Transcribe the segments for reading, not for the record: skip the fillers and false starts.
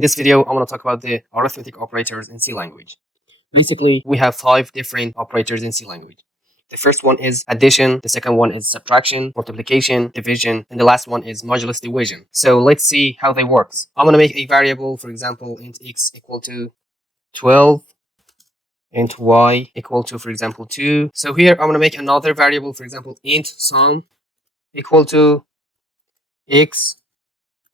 In this video, I want to talk about the arithmetic operators in C language. Basically, we have 5 different operators in C language. The first one is addition, the second one is subtraction, multiplication, division, and the last one is modulus division. So let's see how they work. I'm going to make a variable, for example, int x equal to 12, int y equal to, for example, 2. So here I'm going to make another variable, for example, int sum equal to x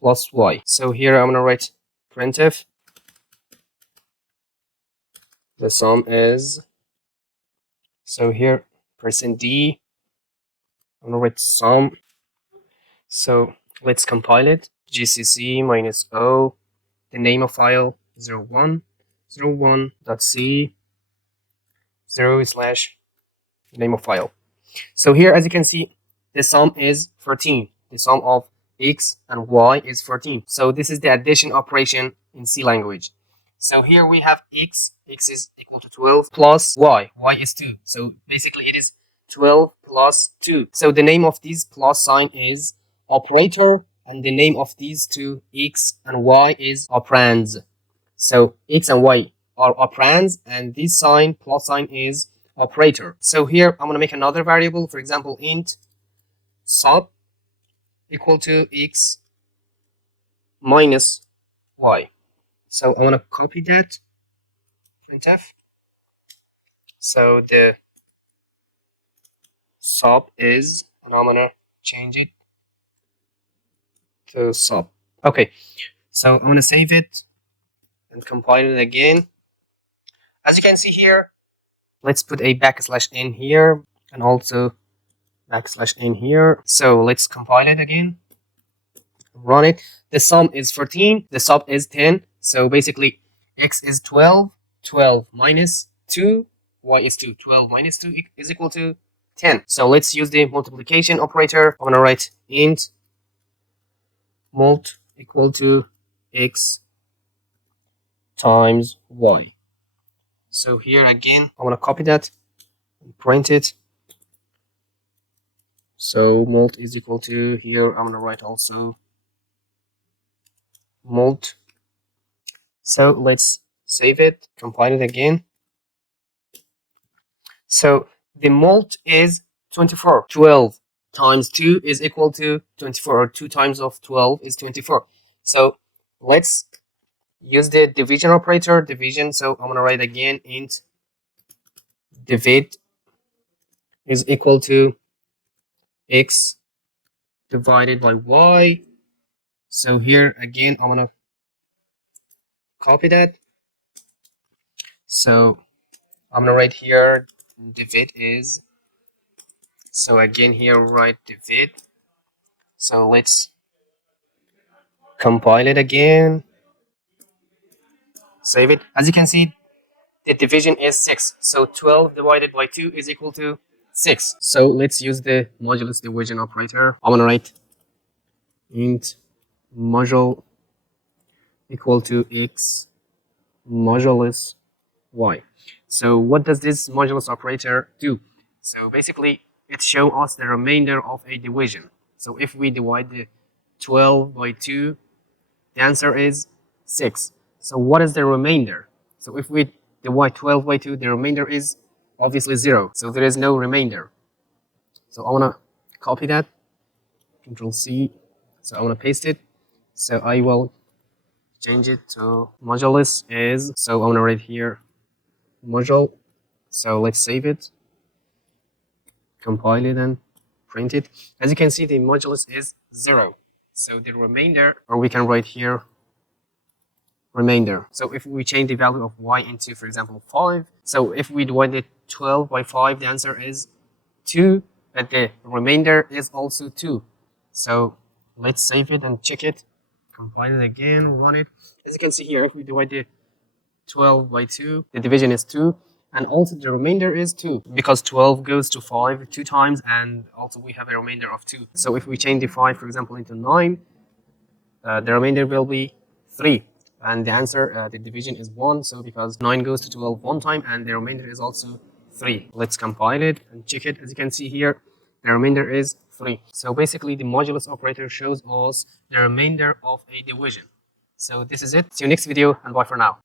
plus y. So here I'm going to write printf. The sum is, so here %d, I'm gonna write sum. So let's compile it. GCC -o, the name of file 01.c 0/ name of file. So here, as you can see, the sum is 14. The sum of x and y is 14. So this is the addition operation in C language. So here we have x is equal to 12 plus y is 2. So basically it is 12 plus 2. So the name of this plus sign is operator, and the name of these two, x and y, is operands. So x and y are operands, and this sign, plus sign, is operator. So here I'm going to make another variable, for example, int sub equal to x minus y. So I want to copy that, printf. So the sub is, and I'm going to change it to sub. Okay, so I'm going to save it and compile it again. As you can see here, let's put a \n here and also \n here. So let's compile it again, run it. The sum is 14, the sub is 10. So basically x is 12, 12 minus 2, y is 2. 12 minus 2 is equal to 10. So let's use the multiplication operator. I'm going to write int mult equal to x times y. So here again, I want to copy that and print it. So mult is equal to, here I'm going to write also mult. So let's save it, compile it again. So the mult is 24. 12 times 2 is equal to 24, or 2 times of 12 is 24. So let's use the division operator, division. So I'm going to write again int divide is equal to x divided by y. So here again, I'm going to copy that. So I'm going to write here divide is, so again here write divide. So let's compile it again, save it. As you can see, the division is 6. So 12 divided by 2 is equal to 6. So let's use the modulus division operator. I'm going to write int module equal to x modulus y. So what does this modulus operator do? So basically it shows us the remainder of a division. So if we divide the 12 by 2, the answer is 6. So what is the remainder? So if we divide 12 by 2, the remainder is obviously 0. So there is no remainder. So I want to copy that, Control C. So I want to paste it. So I will change it to modulus is, so I'm going to write here module. So let's save it, compile it, and print it. As you can see, the modulus is 0. So the remainder, or we can write here remainder. So if we change the value of y into, for example, 5, so if we divide it 12 by 5, the answer is 2, but the remainder is also 2. So let's save it and check it, compile it again, run it. As you can see here, if we divide the 12 by 2, the division is 2, and also the remainder is 2, because 12 goes to 5 2 times, and also we have a remainder of 2. So if we change the 5, for example, into 9, the remainder will be 3, and the answer, the division is 1. So because 9 goes to 12 one time, and the remainder is also 3. Let's compile it and check it. As you can see here, the remainder is 3. So basically the modulus operator shows us the remainder of a division. So this is it. See you next video and bye for now.